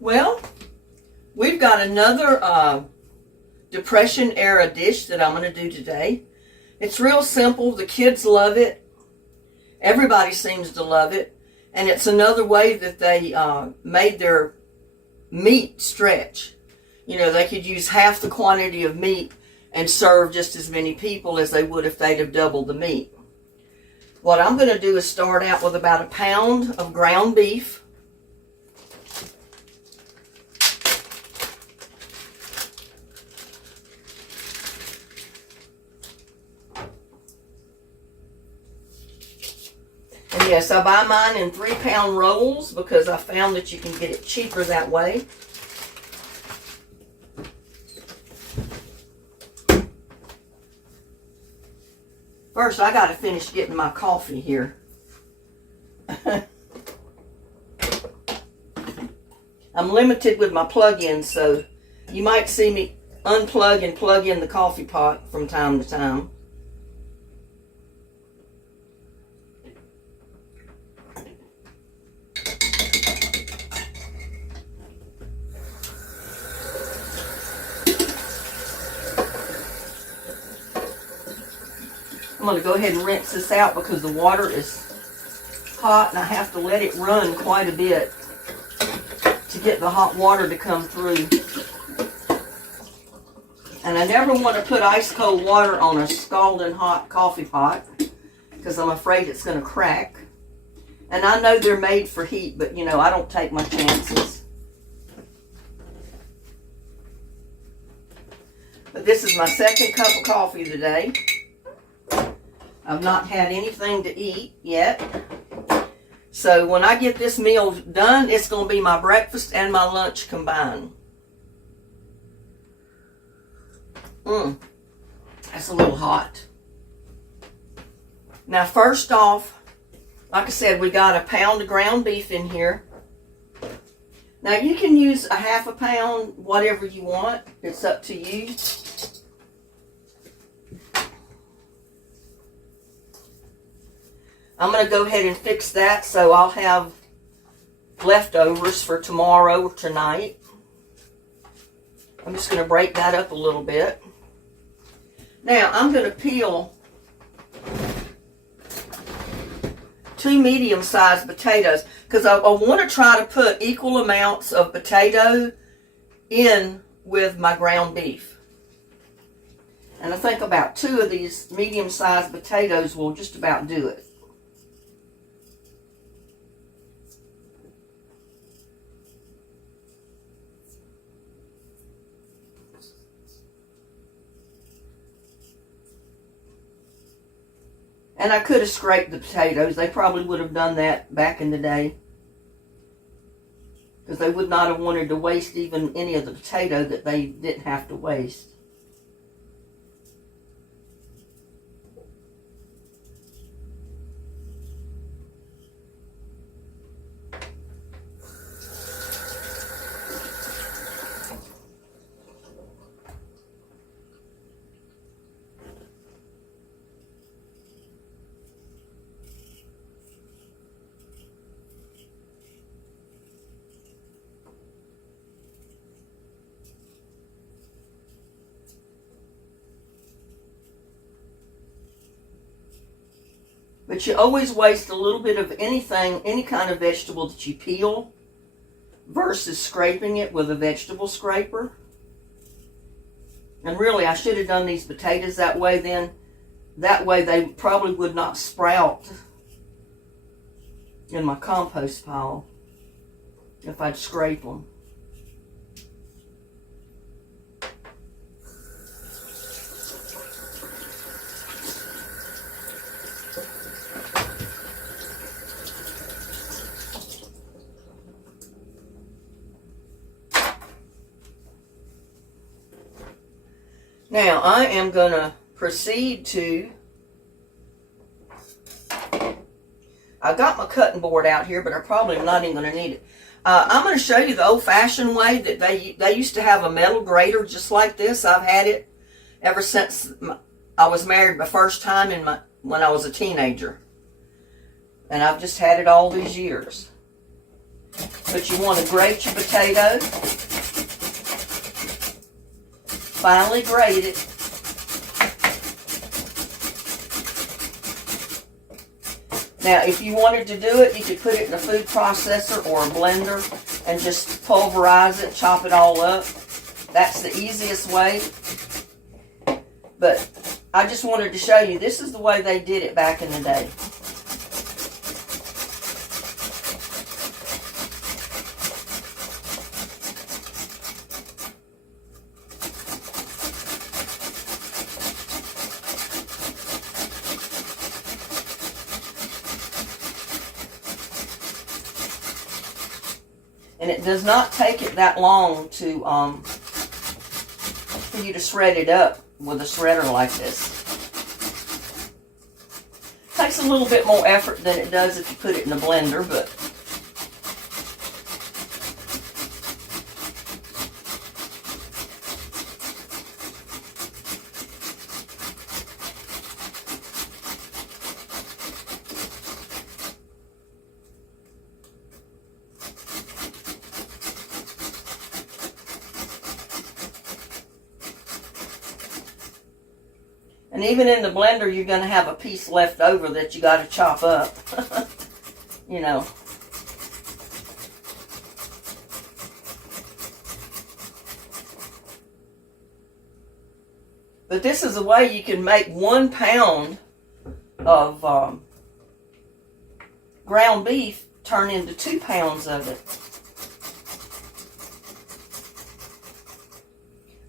Well, we've got another Depression era dish that I'm going to do today. It's real simple. The kids love it. Everybody seems to love it. And it's another way that they made their meat stretch. You know, they could use half the quantity of meat and serve just as many people as they would if they'd have doubled the meat. What I'm going to do is start out with about 1 pound of ground beef. And yes, I buy mine in 3-pound rolls because I found that you can get it cheaper that way. First, I got to finish getting my coffee here. I'm limited with my plug-ins, so you might see me unplug and plug in the coffee pot from time to time. I'm going to go ahead and rinse this out because the water is hot and I have to let it run quite a bit to get the hot water to come through. And I never want to put ice cold water on a scalding hot coffee pot because I'm afraid it's going to crack. And I know they're made for heat, but you know, I don't take my chances. But this is my second cup of coffee today. I've not had anything to eat yet. So when I get this meal done, it's going to be my breakfast and my lunch combined. That's a little hot. Now first off, like I said, we got 1 pound of ground beef in here. Now you can use a ½ pound, whatever you want. It's up to you. I'm going to go ahead and fix that so I'll have leftovers for tomorrow or tonight. I'm just going to break that up a little bit. Now I'm going to peel 2 medium-sized potatoes because I want to try to put equal amounts of potato in with my ground beef. And I think about 2 of these medium-sized potatoes will just about do it. And I could have scraped the potatoes. They probably would have done that back in the day. Because they would not have wanted to waste even any of the potato that they didn't have to waste. But you always waste a little bit of anything, any kind of vegetable that you peel versus scraping it with a vegetable scraper. And really, I should have done these potatoes that way then. That way they probably would not sprout in my compost pile if I'd scrape them. Now, I am going to proceed to, I got my cutting board out here, but I probably am not even going to need it. I'm going to show you the old-fashioned way that they used to have a metal grater just like this. I've had it ever since I was married my first time when I was a teenager. And I've just had it all these years. But you want to grate your potato. Finely grate it. Now, if you wanted to do it, you could put it in a food processor or a blender and just pulverize it, chop it all up. That's the easiest way. But I just wanted to show you, this is the way they did it back in the day. And it does not take it that long to for you to shred it up with a shredder like this. It takes a little bit more effort than it does if you put it in a blender, but and even in the blender, you're going to have a piece left over that you got to chop up. You know. But this is a way you can make 1 pound of ground beef turn into 2 pounds of it.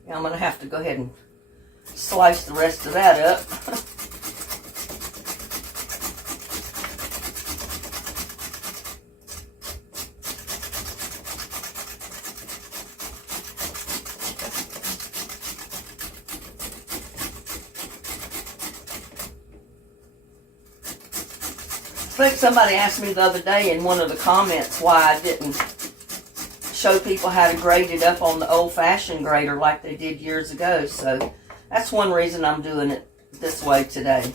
Now I'm going to have to go ahead and slice the rest of that up. I think somebody asked me the other day in one of the comments why I didn't show people how to grate it up on the old-fashioned grater like they did years ago. So that's one reason I'm doing it this way today.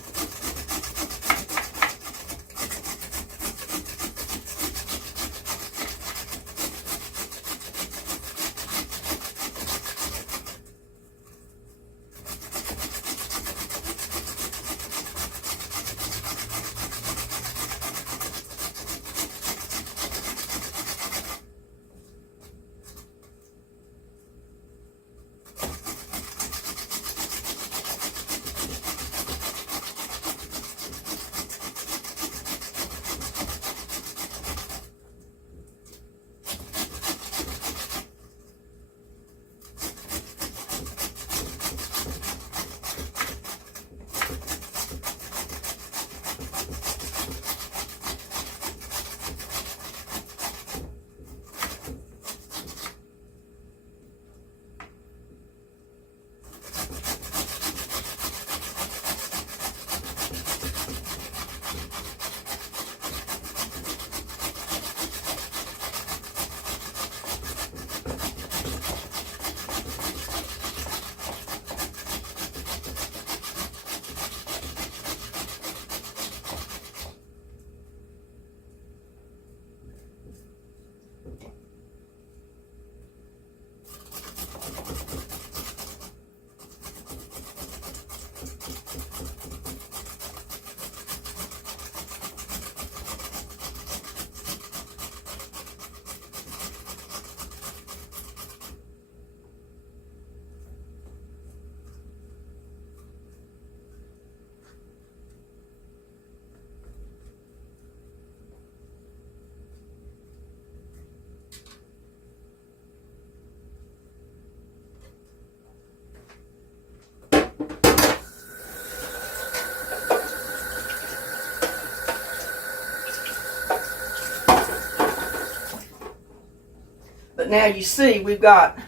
But now you see we've got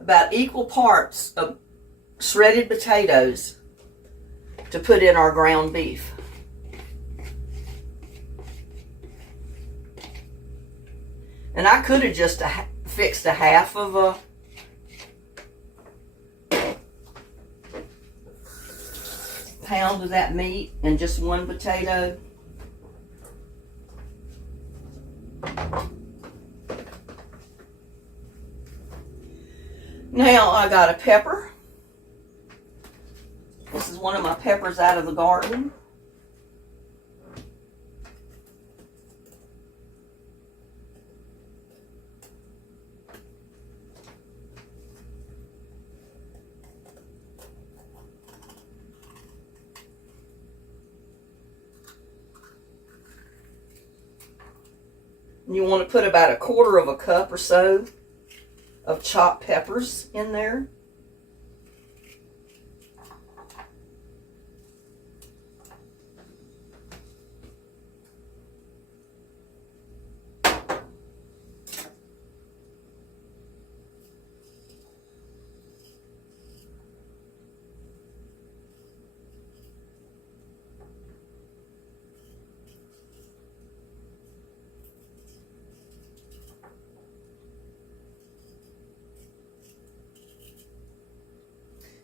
about equal parts of shredded potatoes to put in our ground beef. And I could have just fixed a half of a pound of that meat and just one potato. Now I got a pepper. This is one of my peppers out of the garden. You want to put about 1/4 cup or so of chopped peppers in there.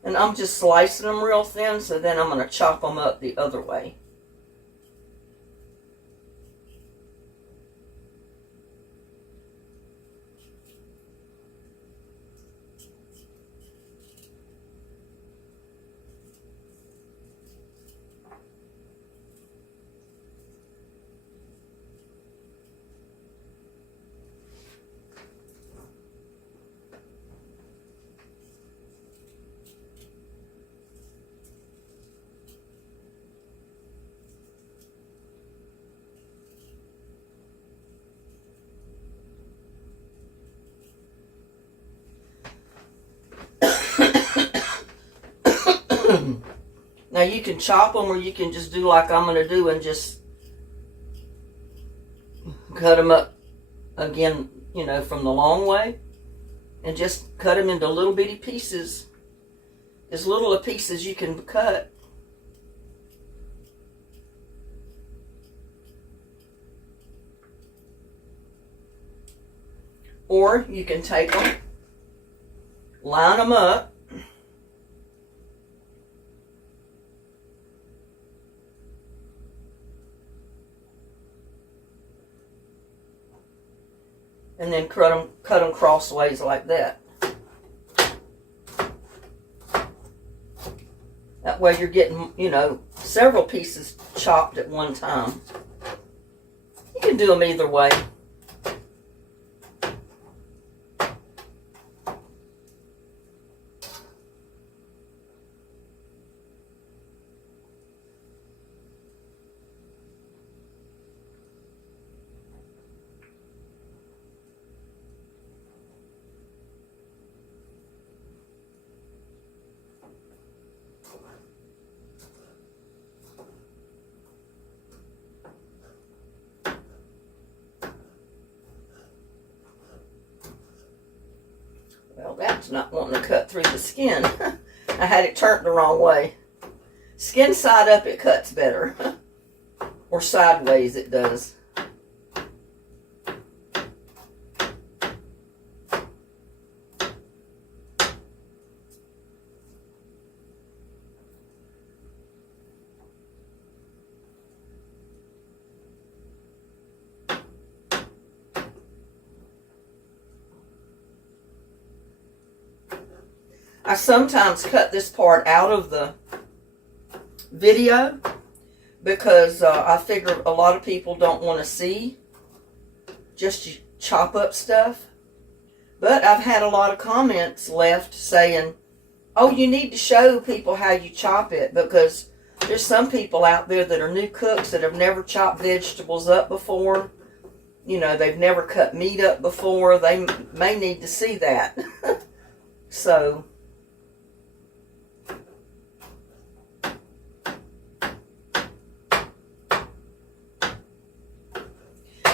And I'm just slicing them real thin, so then I'm going to chop them up the other way. Now you can chop them, or you can just do like I'm going to do and just cut them up again, you know, from the long way, and just cut them into little bitty pieces, as little a piece as you can cut. Or you can take them, line them up, and then cut them crossways like that. That way you're getting, you know, several pieces chopped at one time. You can do them either way. Well, that's not wanting to cut through the skin. I had it turned the wrong way. Skin side up, it cuts better. Or sideways, it does. I sometimes cut this part out of the video because I figure a lot of people don't want to see just chop up stuff. But I've had a lot of comments left saying, oh, you need to show people how you chop it, because there's some people out there that are new cooks that have never chopped vegetables up before. You know, they've never cut meat up before. They may need to see that. So...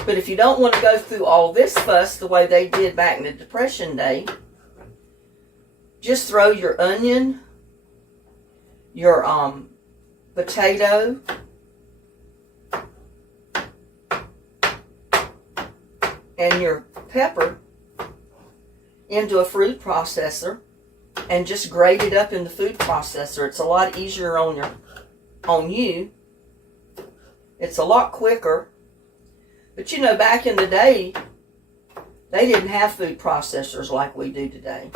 But if you don't want to go through all this fuss the way they did back in the Depression day, just throw your onion, your potato, and your pepper into a food processor and just grate it up in the food processor. It's a lot easier on you. It's a lot quicker. But you know, back in the day, they didn't have food processors like we do today.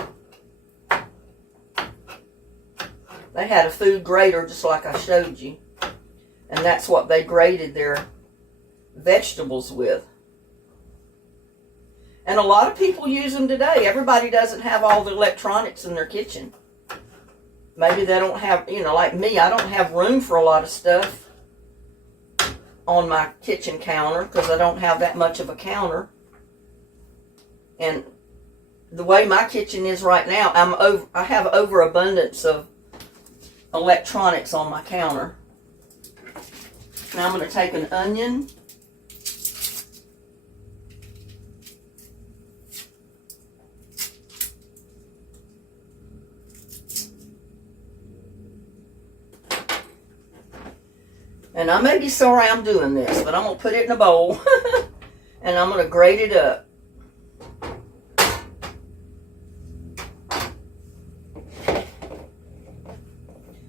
They had a food grater just like I showed you. And that's what they grated their vegetables with. And a lot of people use them today. Everybody doesn't have all the electronics in their kitchen. Maybe they don't have, you know, like me, I don't have room for a lot of stuff on my kitchen counter because I don't have that much of a counter. And the way my kitchen is right now, I have overabundance of electronics on my counter. Now I'm going to take an onion. And I may be sorry I'm doing this, but I'm going to put it in a bowl. And I'm going to grate it up.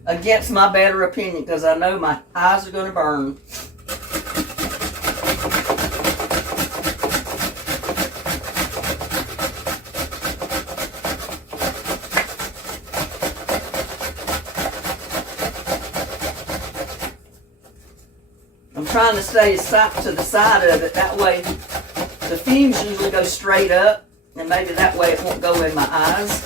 Against my better opinion, because I know my eyes are going to burn. I'm trying to stay to the side of it. That way the fumes usually go straight up, and maybe that way it won't go in my eyes.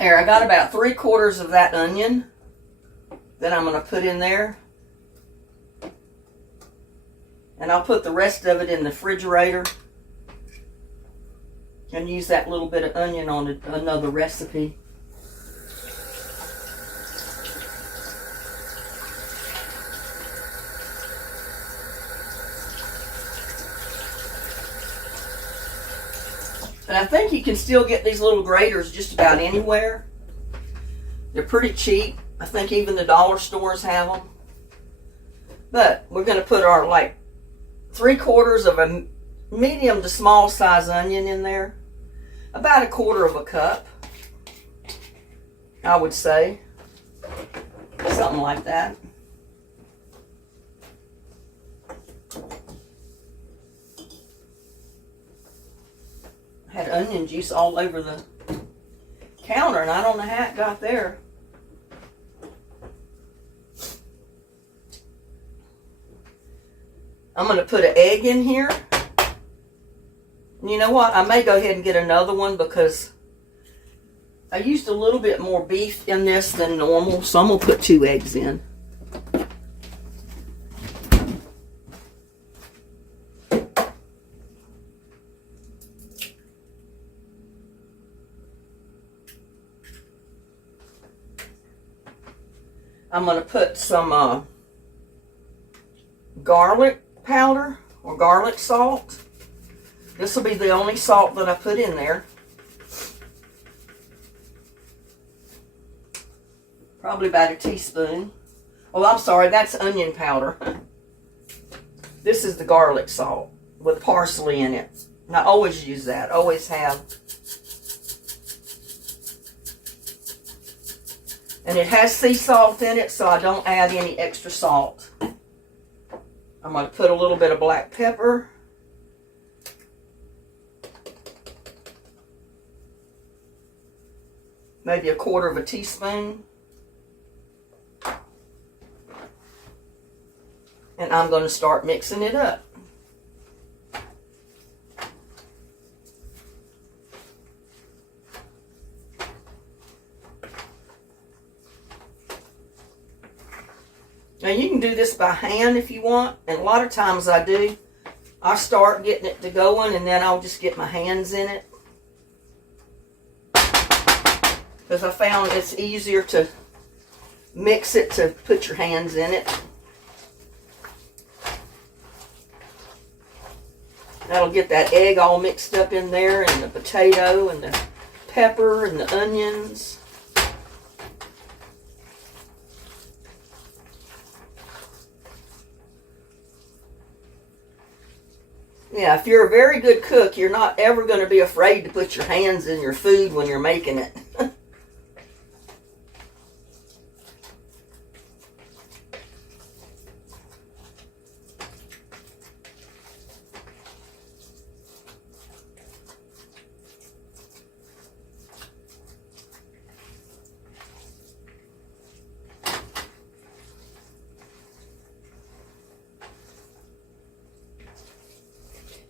There, I got about 3/4 of that onion that I'm going to put in there. And I'll put the rest of it in the refrigerator. And use that little bit of onion on another recipe. And I think you can still get these little graters just about anywhere. They're pretty cheap. I think even the dollar stores have them. But we're going to put our like 3/4 of a medium to small size onion in there. About 1/4 cup, I would say. Something like that. Had onion juice all over the counter, and I don't know how it got there. I'm going to put an egg in here. And you know what? I may go ahead and get another one because I used a little bit more beef in this than normal, so I'm going to put 2 eggs in. I'm going to put some garlic powder or garlic salt. This will be the only salt that I put in there. Probably about a teaspoon. Oh, I'm sorry, that's onion powder. This is the garlic salt with parsley in it. And I always use that, always have. And it has sea salt in it, so I don't add any extra salt. I'm going to put a little bit of black pepper. Maybe 1/4 teaspoon. And I'm going to start mixing it up. Now you can do this by hand if you want, and a lot of times I do. I start getting it to going and then I'll just get my hands in it. Because I found it's easier to mix it to put your hands in it. That'll get that egg all mixed up in there, and the potato, and the pepper, and the onions. Yeah, if you're a very good cook, you're not ever going to be afraid to put your hands in your food when you're making it.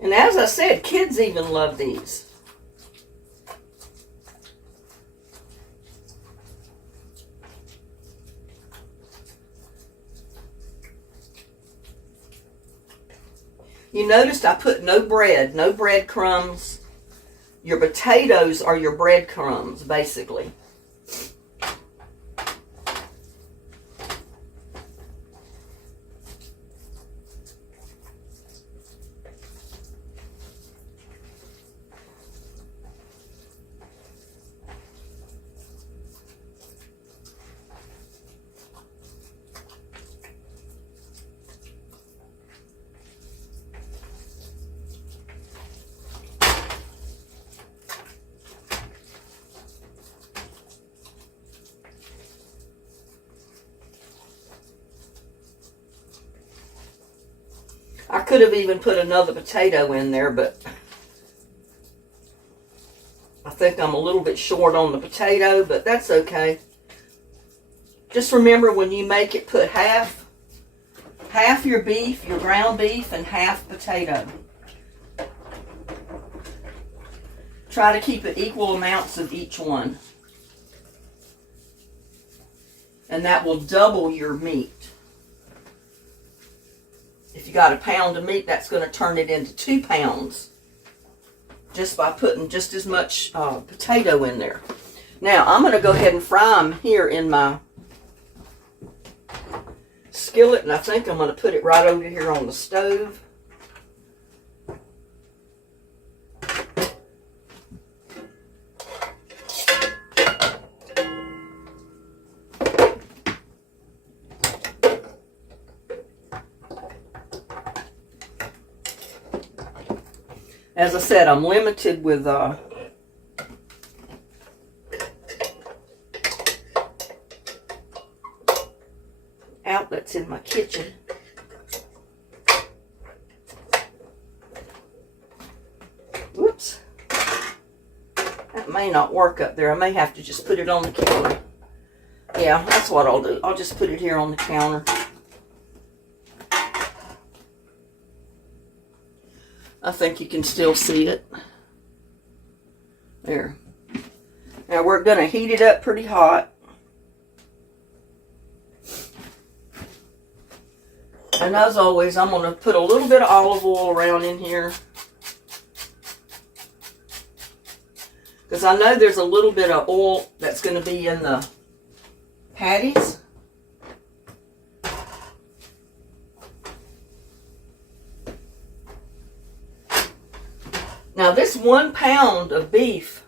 And as I said, kids even love these. You noticed I put no bread, no breadcrumbs. Your potatoes are your breadcrumbs, basically. I could have even put another potato in there, but I think I'm a little bit short on the potato, but that's okay. Just remember, when you make it, put half your beef, your ground beef, and half potato. Try to keep it equal amounts of each one. And that will double your meat. If you got a pound of meat, that's going to turn it into 2 pounds. Just by putting just as much potato in there. Now, I'm going to go ahead and fry them here in my skillet. And I think I'm going to put it right over here on the stove. As I said, I'm limited with outlets in my kitchen. Whoops. That may not work up there. I may have to just put it on the counter. Yeah, that's what I'll do. I'll just put it here on the counter. I think you can still see it. There. Now we're going to heat it up pretty hot. And as always, I'm going to put a little bit of olive oil around in here. Because I know there's a little bit of oil that's going to be in the patties. Now this 1 pound of beef,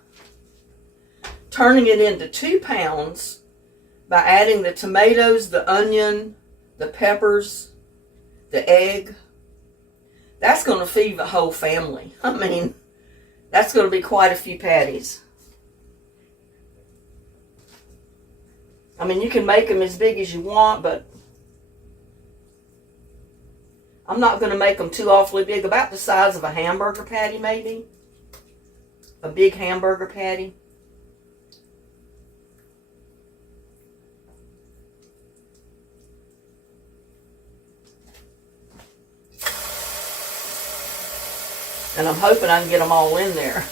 turning it into 2 pounds by adding the tomatoes, the onion, the peppers, the egg, that's going to feed the whole family. I mean, that's going to be quite a few patties. I mean, you can make them as big as you want, but I'm not going to make them too awfully big. About the size of a hamburger patty, maybe. A big hamburger patty. And I'm hoping I can get them all in there.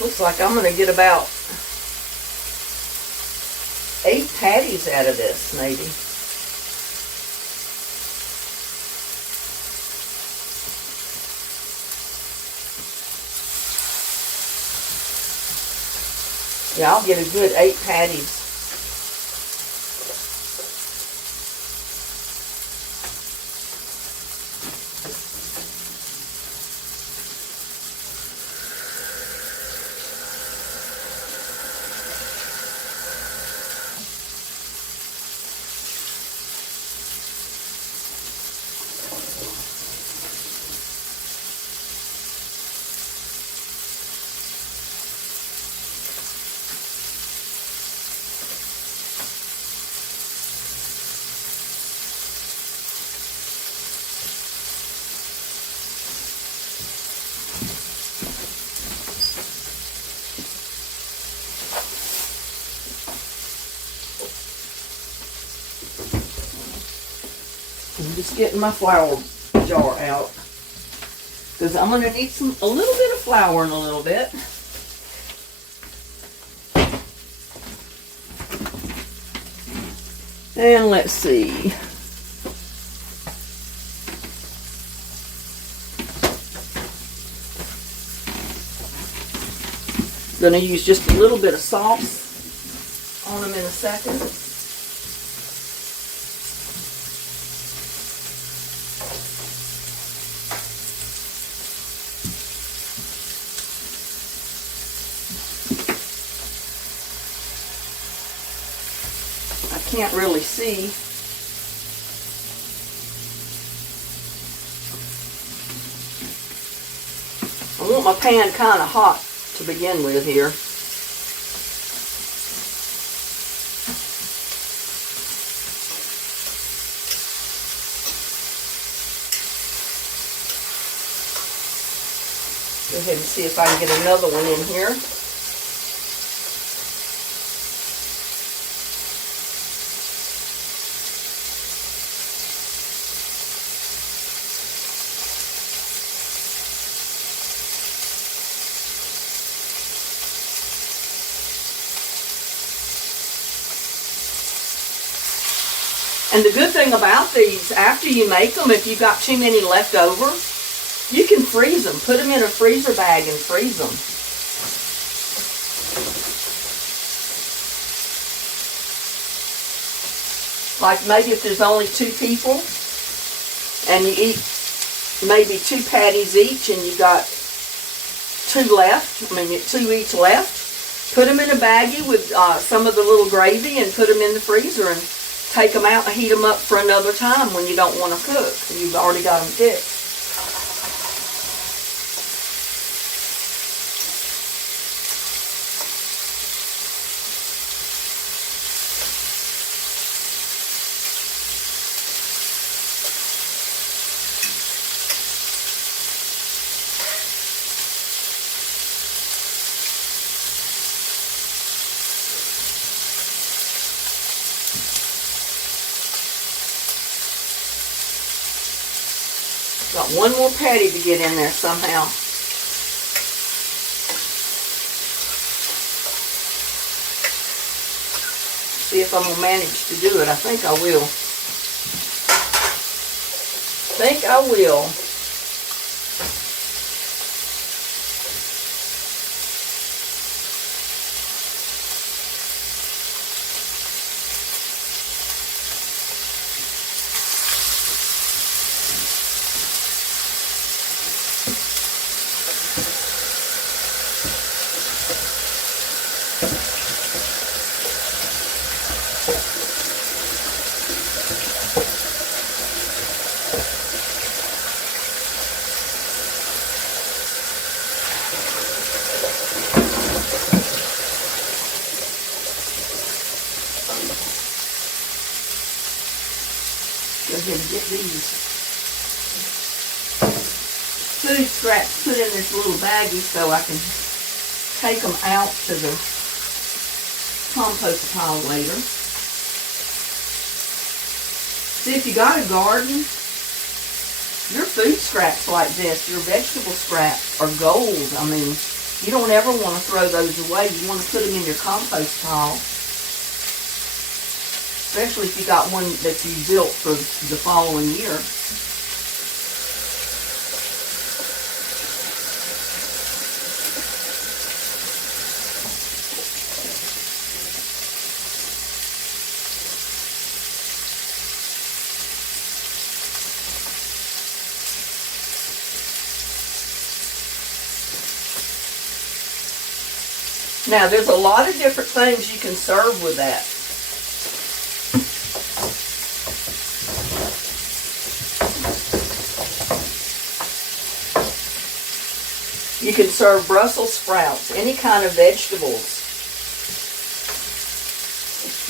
Looks like I'm going to get about 8 patties out of this, maybe. Yeah, I'll get a good 8 patties. I'm just getting my flour jar out because I'm going to need a little bit of flour in a little bit. And let's see. Going to use just a little bit of sauce on them in a second. Can't really see. I want my pan kind of hot to begin with here. Go ahead and see if I can get another one in here. And the good thing about these, after you make them, if you've got too many left over, you can freeze them. Put them in a freezer bag and freeze them. Like maybe if there's only 2 people and you eat maybe 2 patties each and you got 2 left, 2 each left, put them in a baggie with some of the little gravy and put them in the freezer and take them out and heat them up for another time when you don't want to cook. You've already got them fixed. Got one more patty to get in there somehow. See if I'm going to manage to do it. I think I will. Go ahead and get these food scraps put in this little baggie so I can take them out to the compost pile later. See, if you got a garden, your food scraps like this, your vegetable scraps are gold. I mean, You don't ever want to throw those away. You want to put them in your compost pile. Especially if you got one that you built for the following year. Now, there's a lot of different things you can serve with that. You can serve Brussels sprouts, any kind of vegetables.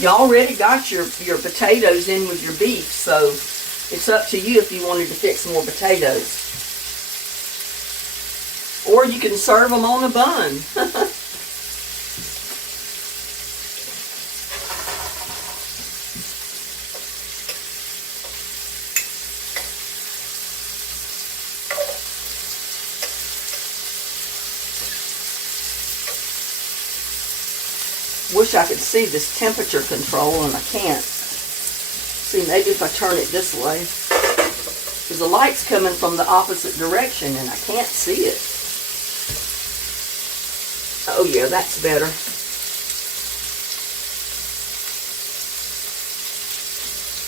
You already got your potatoes in with your beef, so it's up to you if you wanted to fix more potatoes. Or you can serve them on a bun. Wish I could see this temperature control, and I can't. See, maybe if I turn it this way. Because the light's coming from the opposite direction, and I can't see it. Oh yeah, that's better.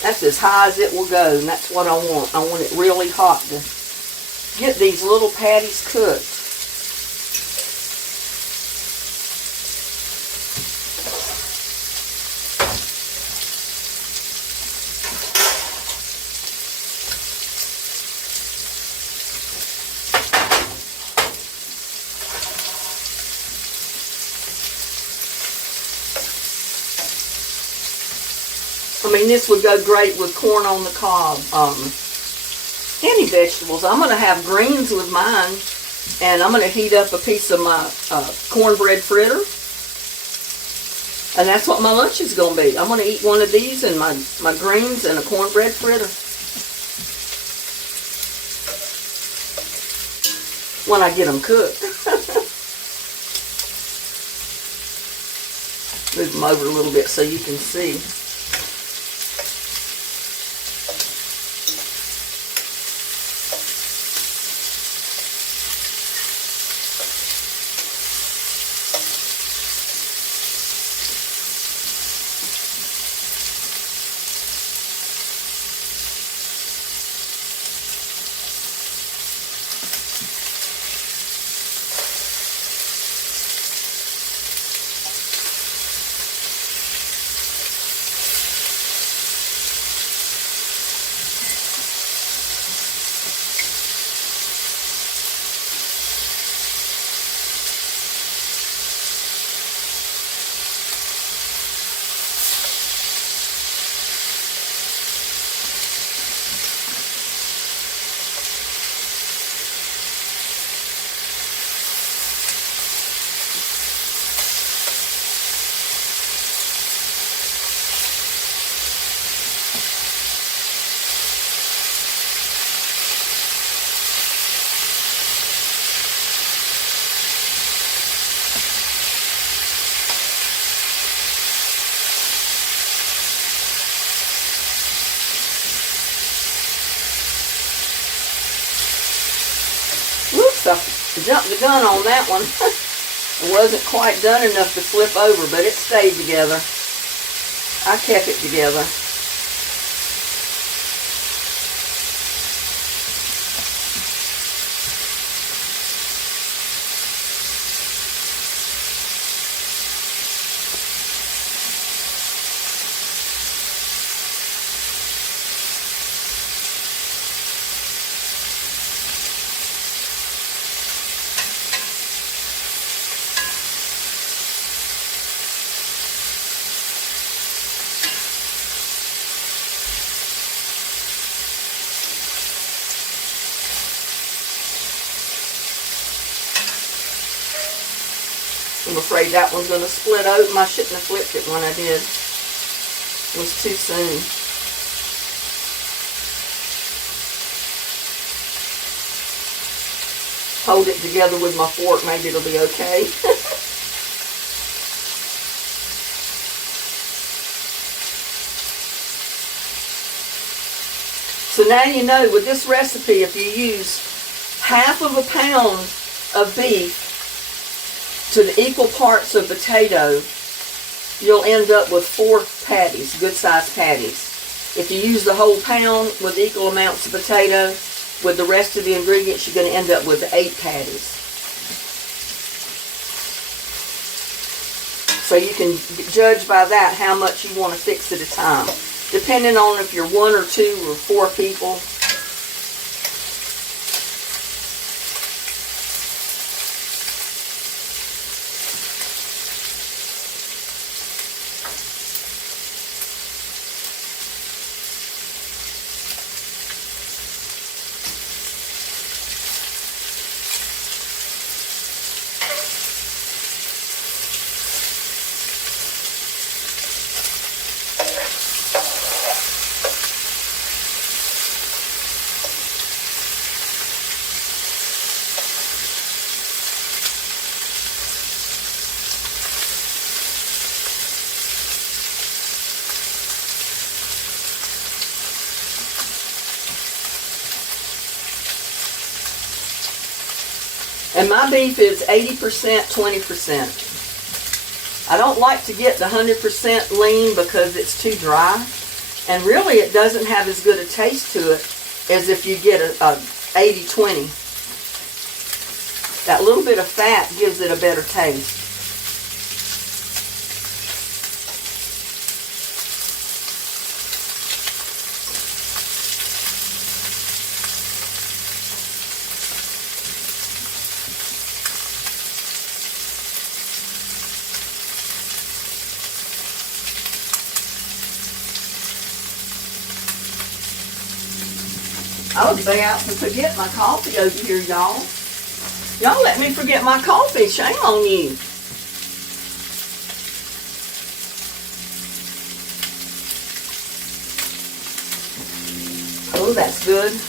That's as high as it will go, and that's what I want. I want it really hot to get these little patties cooked. I mean, this would go great with corn on the cob. Any vegetables. I'm going to have greens with mine, and I'm going to heat up a piece of my cornbread fritter. And that's what my lunch is going to be. I'm going to eat one of these and my greens and a cornbread fritter. When I get them cooked. Move them over a little bit so you can see. I jumped the gun on that one. It wasn't quite done enough to flip over, but it stayed together. I kept it together. I'm afraid that one's going to split open. I shouldn't have flipped it when I did. It was too soon. hold it together with my fork, maybe it'll be okay. So now you know, with this recipe, if you use half of a pound of beef to the equal parts of potato, you'll end up with 4 patties, good-sized patties. If you use the whole pound with equal amounts of potato, with the rest of the ingredients, you're going to end up with 8 patties. So you can judge by that how much you want to fix at a time, depending on if you're 1 or 2 or 4 people. And my beef is 80%, 20%. I don't like to get the 100% lean because it's too dry. And really it doesn't have as good a taste to it as if you get a 80-20. That little bit of fat gives it a better taste. I was about to forget my coffee over here, y'all. Y'all let me forget my coffee. Shame on you. Oh, that's good.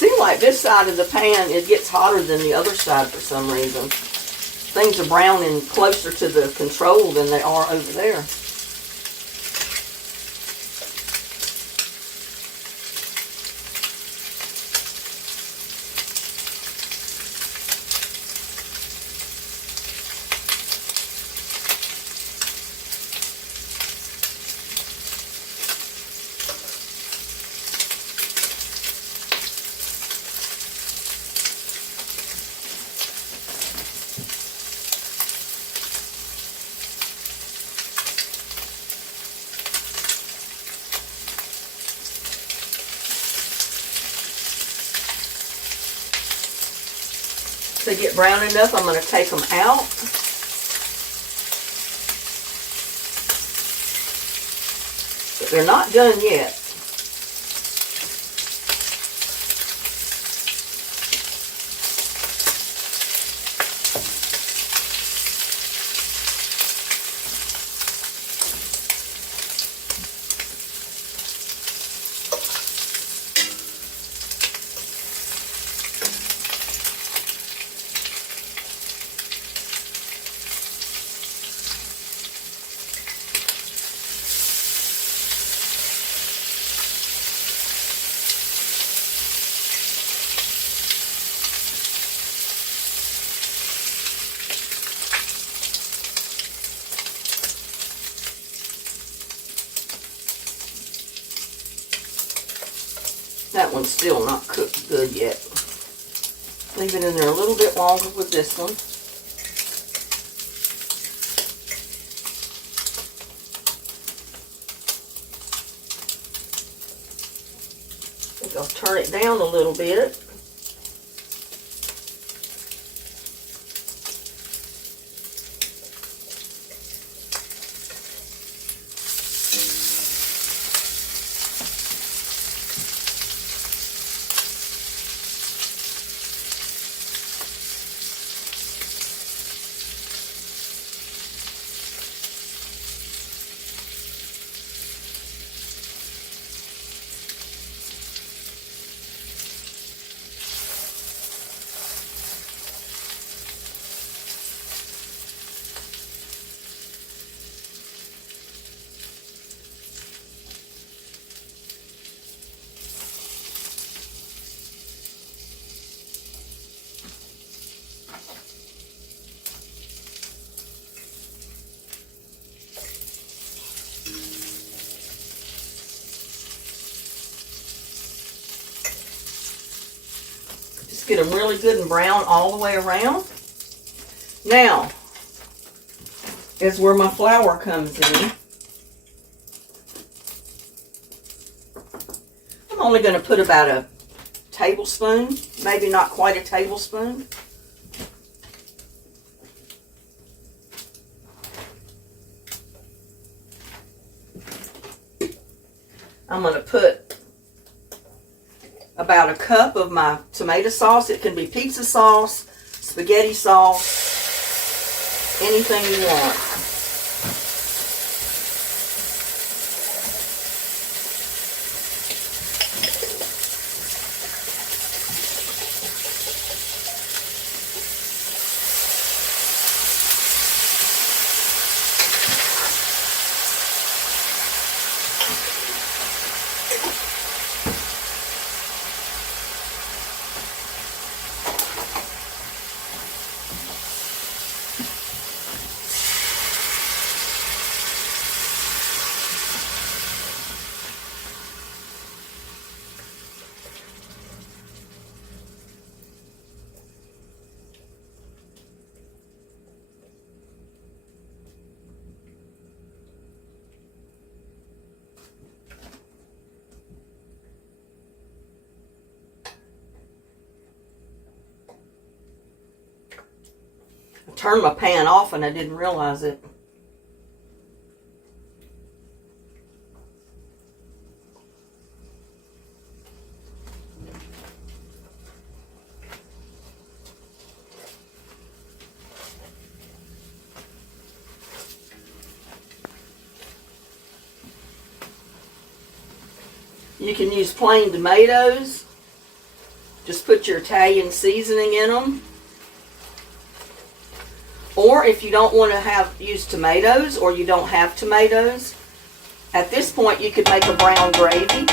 Seems like this side of the pan, it gets hotter than the other side for some reason. Things are browning closer to the control than they are over there. They get brown enough, I'm going to take them out. But they're not done yet. That one's still not cooked good yet. Leave it in there a little bit longer with this one. I think I'll turn it down a little bit. Just get them really good and brown all the way around. Now, is where my flour comes in. I'm only going to put about a tablespoon, maybe not quite a tablespoon. I'm going to put about a cup of my tomato sauce. It can be pizza sauce, spaghetti sauce, anything you want. I turned my pan off and I didn't realize it. You can use plain tomatoes. Just put your Italian seasoning in them. Or if you don't want to use tomatoes, or you don't have tomatoes, at this point you could make a brown gravy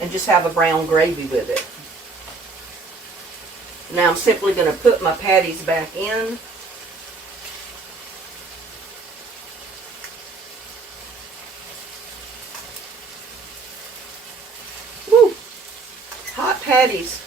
and just have a brown gravy with it. Now I'm simply going to put my patties back in. Woo! Hot patties.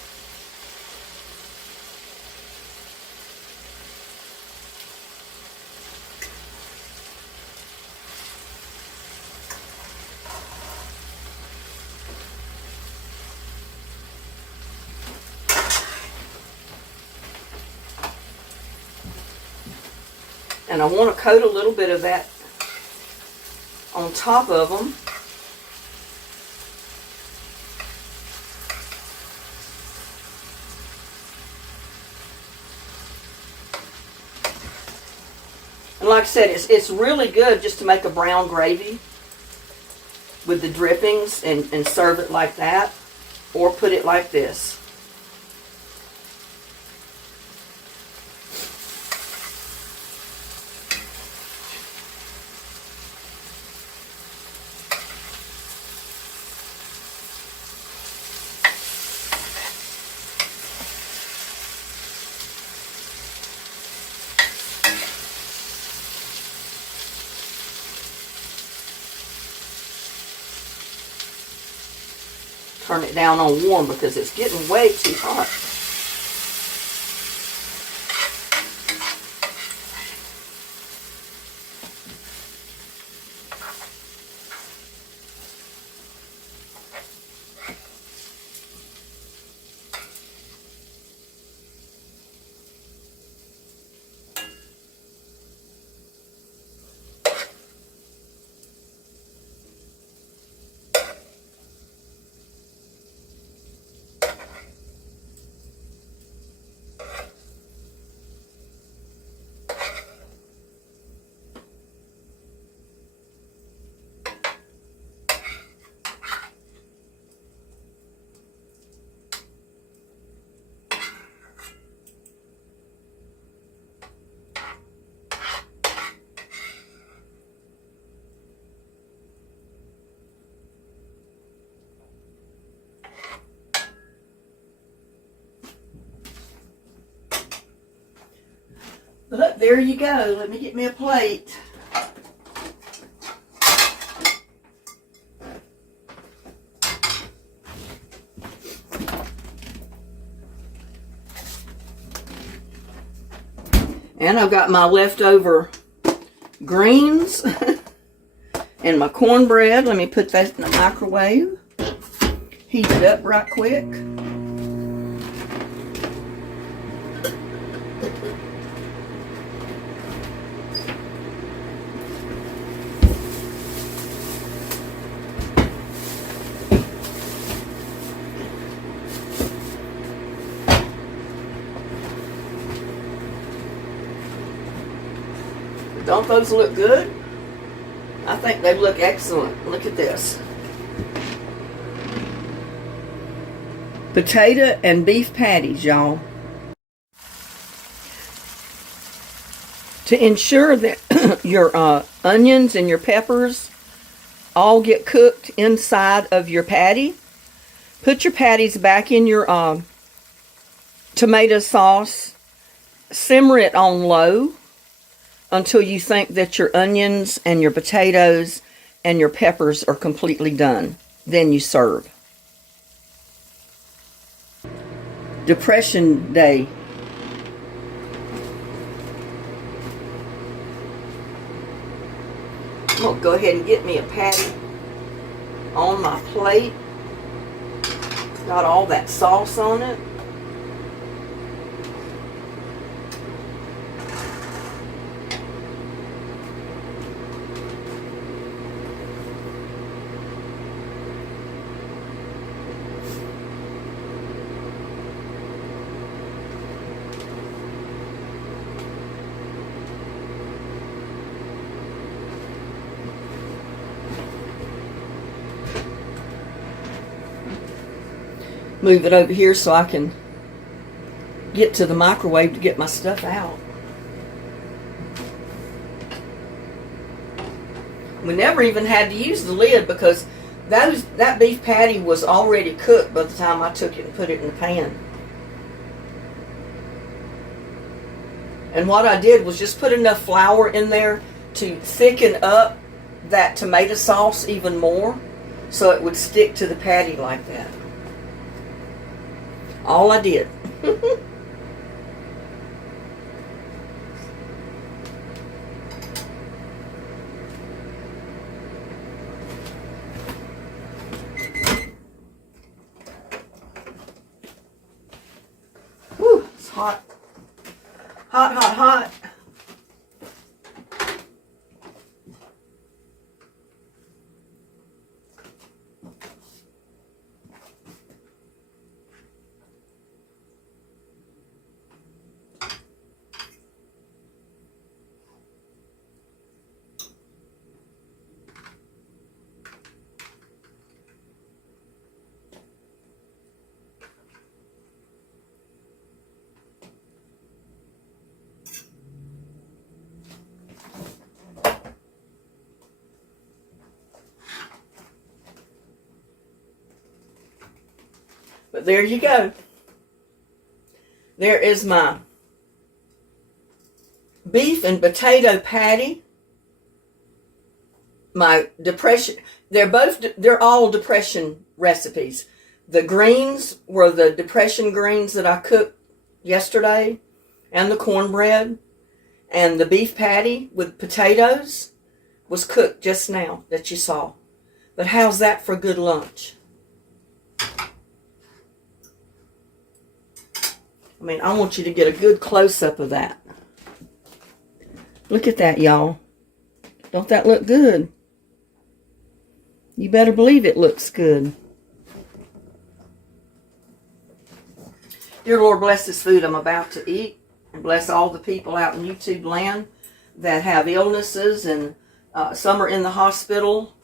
And I want to coat a little bit of that on top of them. And like I said, it's really good just to make a brown gravy with the drippings and serve it like that, or put it like this. Turn it down on warm because it's getting way too hot. But there you go. Let me get me a plate. And I've got my leftover greens and my cornbread. Let me put that in the microwave. Heat it up right quick. Don't those look good? I think they look excellent. Look at this. Potato and beef patties, y'all. To ensure that your onions and your peppers all get cooked inside of your patty, put your patties back in your tomato sauce. Simmer it on low until you think that your onions and your potatoes and your peppers are completely done. Then you serve. Depression Day. I'm going to go ahead and get me a patty on my plate. Got all that sauce on it. Move it over here so I can get to the microwave to get my stuff out. We never even had to use the lid because that beef patty was already cooked by the time I took it and put it in the pan. And what I did was just put enough flour in there to thicken up that tomato sauce even more so it would stick to the patty like that. All I did. Whew, it's hot. Hot, hot, hot. But there you go. There is my beef and potato patty. My depression, they're all depression recipes. The greens were the depression greens that I cooked yesterday, and the cornbread, and the beef patty with potatoes was cooked just now that you saw. But how's that for good lunch? I mean, I want you to get a good close-up of that. Look at that, y'all. Don't that look good? You better believe it looks good. Dear Lord, bless this food I'm about to eat. And bless all the people out in YouTube land that have illnesses. And some are in the hospital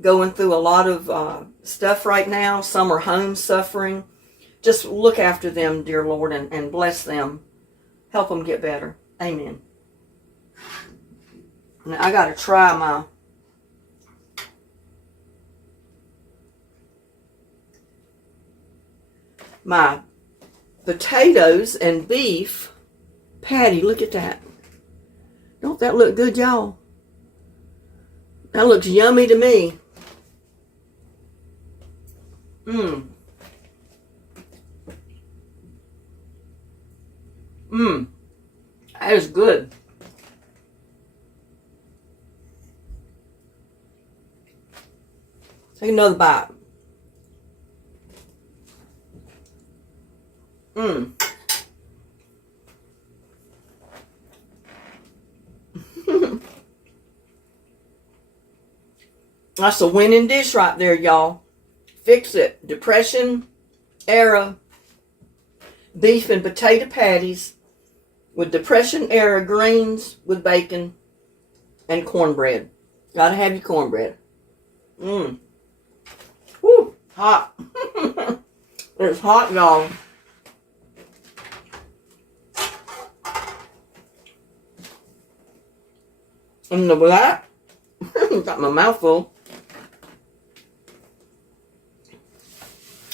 going through a lot of stuff right now. Some are home suffering. Just look after them, dear Lord, and bless them. Help them get better. Amen. Now, I got to try my potatoes and beef patty. Look at that. Don't that look good, y'all? That looks yummy to me. Mmm. That is good. Take another bite. Mmm. That's a winning dish right there, y'all. Fix it. Depression era beef and potato patties with Depression era greens with bacon and cornbread. Gotta have your cornbread. Mmm. Woo, hot. It's hot, y'all. And the black, got my mouth full.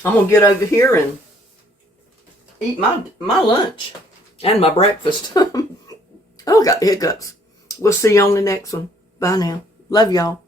I'm gonna get over here and eat my lunch and my breakfast. Oh, got the hiccups. We'll see you on the next one. Bye now. Love y'all.